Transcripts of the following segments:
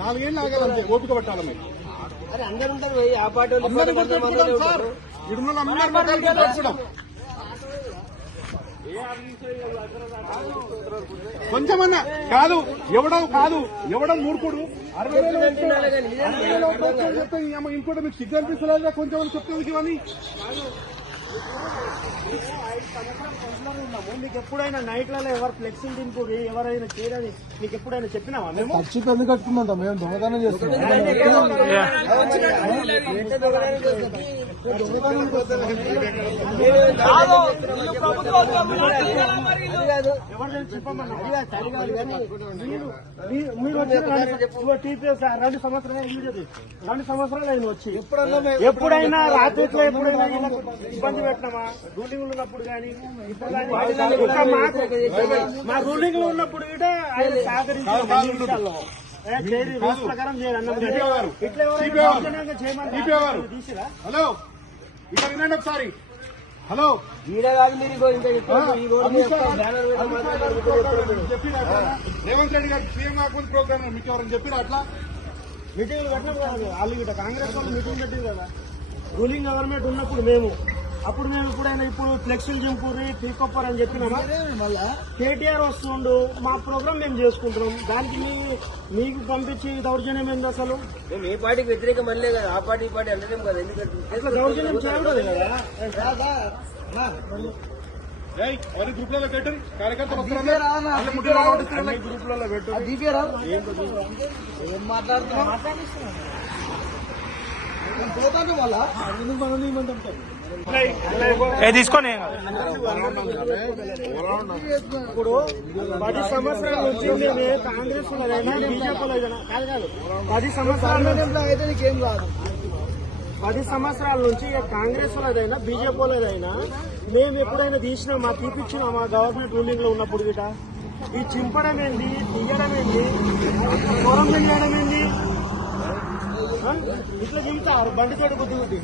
4 ఏళ్ళు ఆగాలంటే ఓపిక పట్టాలి మీరు. అరే అందరు ఉంటారు ఆ పార్టీ సార్ ఇడున్న అందరూ కొంచెమన్నా కాదు ఎవడం మూర్ఖుడు 60,000 చెప్తే ఇంకోటి మీకు సిగ్గు అనిపిస్తలేదా కొంచెం చెప్తుంది ఇవన్నీ. మీకు ఎప్పుడైనా నైట్లలో ఎవరు ఫ్లెక్సింగ్ దింపుది ఎవరైనా చేయదని మీకు ఎప్పుడైనా చెప్పినావా? మేము ఖర్చు ఎందుకు కట్టుకుందా మేము దొంగతనం చేస్తున్నాం. రెండు సంవత్సరాలు ఆయన వచ్చి ఎప్పుడైనా రాత్రిలో ఎప్పుడైనా ఇబ్బంది పెట్టినామా? రూలింగ్ ఉన్నప్పుడు కానీ ఇప్పుడు కానీ మా రూలింగ్ లో ఉన్నప్పుడు కూడా ఆయన సహకరించి రూల్స్ ప్రకారం హలో ఇక్కడ వినండి ఒకసారి. హలో ఈడ కాదు మీరు రేవంత్ రెడ్డి గారు సీఎం కాకుండా ప్రోగ్రామ్ మీకు ఎవరైనా చెప్పారు అట్లా? మీటింగ్లు పెట్టినాం కాదు వాళ్ళు ఇట కాంగ్రెస్ వాళ్ళు మీటింగ్ పెట్టింది కదా రూలింగ్ గవర్నమెంట్ ఉన్నప్పుడు మేము ఎప్పుడైనా ఇప్పుడు ఫ్లెక్సీలు చింపూరి పీకొప్పర్ అని చెప్పినామా? కేటీఆర్ వస్తుండు మా ప్రోగ్రామ్ మేము చేసుకుంటున్నాం దానికి మీకు పంపించి దౌర్జన్యం ఏంది అసలు? మేము ఏ పార్టీకి వ్యతిరేకం అనలే కదా ఆ పార్టీ ఈ పార్టీ అనలేం కదా ఎందుకంటే దౌర్జన్యం చేయకూడదు కదా. గ్రూప్లలో పెట్టండి కార్యకర్తలు గ్రూప్లలో పెట్టండి. ఏం మాట్లాడుతున్నా పోతాను వాళ్ళ తీసుకొని ఇప్పుడు 10 సంవత్సరాల నుంచి మేము కాంగ్రెస్ వాళ్ళైనా బీజేపీలో కాదు 10 సంవత్సరాల నుంచి కాంగ్రెస్ వాళ్ళదైనా బీజేపీ వాళ్ళదైనా మేము ఎప్పుడైనా తీసినా మా తీపిచ్చినా మా గవర్నమెంట్ రూలింగ్ లో ఉన్నప్పుడు గిట ఈ చింపడం ఏంది తీయడం ఏంది పొలం చేయడం ఏంది ఇట్లా దిగుతారు బండి చెడు గుద్దుగుద్ది.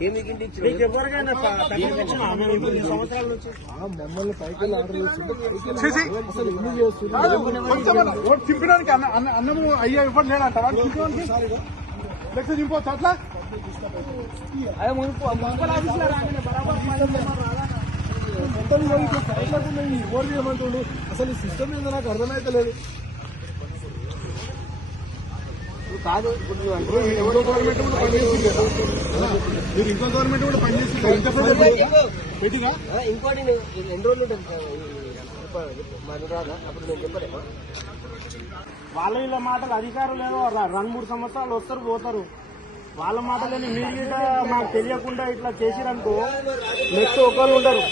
దేనికి ఎవరికైనా సంవత్సరాల నుంచి మమ్మల్ని పైకి ఆర్డర్ చేసి అసలు ఎన్ని చేస్తున్నారు చింపడానికి అన్నము అయ్యా ఇవ్వడం లేదంటారా? లెక్క చింపవచ్చు అట్లా ఓర్ చేయమంటుండు. అసలు ఈ సిస్టమ్ ఏందో నాకు అర్థమైతలేదు. కాదు ఇంకో గవర్నమెంట్ కూడా పనిచేస్తుంది కదా మీరు ఇంకో గవర్నమెంట్ కూడా పనిచేస్తుంది పెట్టినా ఇంకోటి ఎన్ని రోజులు ఉంటుంది మరి రాదా అప్పుడు నేను చెప్పలేమా? వాళ్ళ మాటలు అధికారులు ఏదో 2-3 సంవత్సరాలు వస్తారు పోతారు వాళ్ళ మాటలని మీరు మాకు తెలియకుండా ఇట్లా చేసిరనుకో నెక్స్ట్ ఒకళ్ళు ఉంటారు.